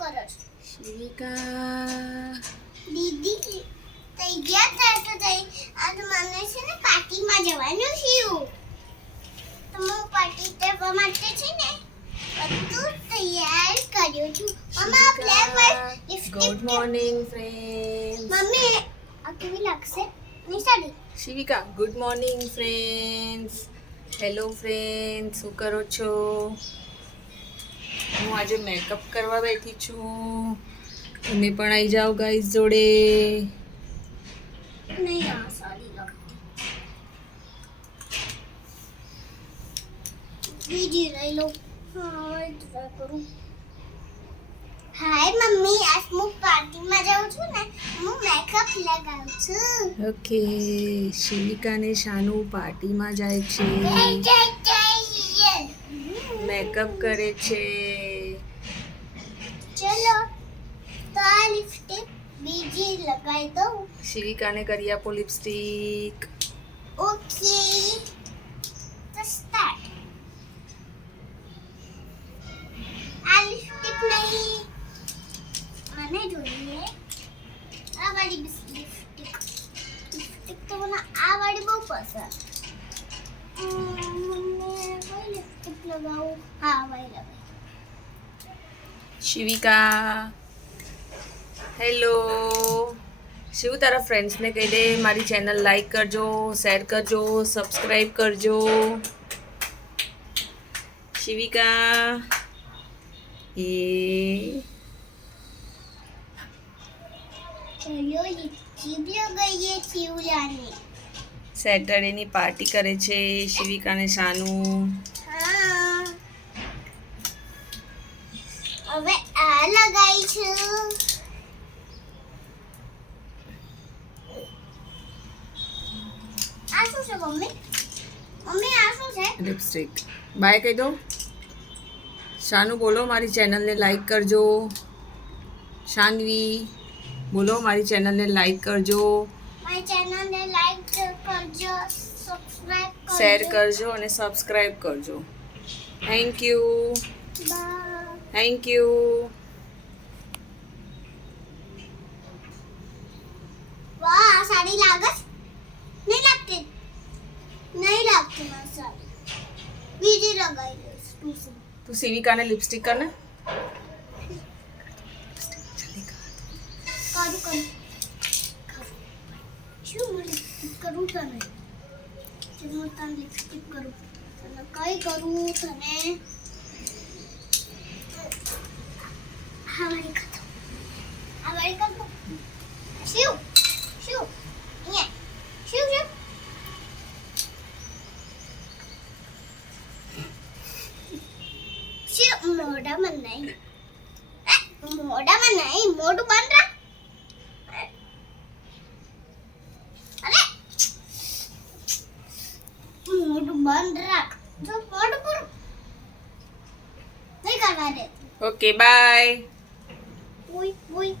કરો છો? શિવિકા દીદી તૈયાર થશે થઈ આજ મને છે ને પાર્ટીમાં જવાનું છે તો હું પાર્ટી કરવા માટે છે ને બધું તૈયાર કર્યું છું મમ્મા flavour lipstick good morning friends મમ્મી આ કેવી લાગશે નિશાડી Shivika good morning friends hello friends શું કરો છો? હું આજે મેકઅપ કરવા બેઠી છું. તમે પણ આવી જાઓ ગાઈસ જોડે. નહીં આ સાડી લાગતી બીજી લઈ લો હા ટ્રાય કરું. હાય મમ્મી આજ હું પાર્ટીમાં જાઉં છું ને હું મેકઅપ લગાવું છું. ઓકે શિવિકા ને શાનુ પાર્ટીમાં જાય છે, મેકઅપ કરે છે. ચલો તો આ લિપસ્ટિક બીજી લગાવી દઉં. શિવિકાને કરી આપો લિપસ્ટિક. ઓકે તો સ્ટાર્ટ. આ લિપસ્ટિક નહીં મને જોઈએ આ વાળી લિપસ્ટિક તો મને આ વાળી બહુ પસંદ. મને કઈ લિપસ્ટિક લગાવું? હા વાળી લગાવી. શિવિકા હેલો શિવ તારા ફ્રેન્ડ્સને કહી દે મારી ચેનલ લાઈક કરજો, શેર કરજો, સબસ્ક્રાઈબ કરજો. શિવિકા એ ચલો લિપસ્ટિક લગાવીએ શિવલાને. સેટરડેની પાર્ટી કરે છે શિવિકા ને શાનુ. હા હવે આ લગાઈ છું. આ શું છે મમ્મી? મમ્મી આ શું છે? લિપસ્ટિક. બાય કહી દો. શાનુ બોલો મારી ચેનલને લાઈક કરજો. શાનવી બોલો મારી ચેનલને લાઈક કરજો, મારી ચેનલને લાઈક કરજો, સબસ્ક્રાઇબ કરજો, શેર કરજો અને સબસ્ક્રાઈબ કરજો. Thank you bye. Thank you. વાહ આ સાડી લાગે છે? નહીં લાગતી નહીં લાગતી મારી સાડી. બીજી લગાવી દઈશ ટૂંસી. તું શિવિકાને લિપસ્ટિક કર ને. કરું શું હું લિપસ્ટિક કરું તને? હું તને લિપસ્ટિક કરું તને કઈ કરું તને? આ વાળી ખાતો આ વાળી ખાતો શિવ શિવ અહીંયા શિવ શિવ શિવ મોઢામાં નહીં મોઢામાં નહીં મોઢું બંધ રાખ. અરે મોઢું બંધ રાખ. જો મોઢું પૂરું નહીં કરવા દે. Okay bye. ઉઈ ઉઈ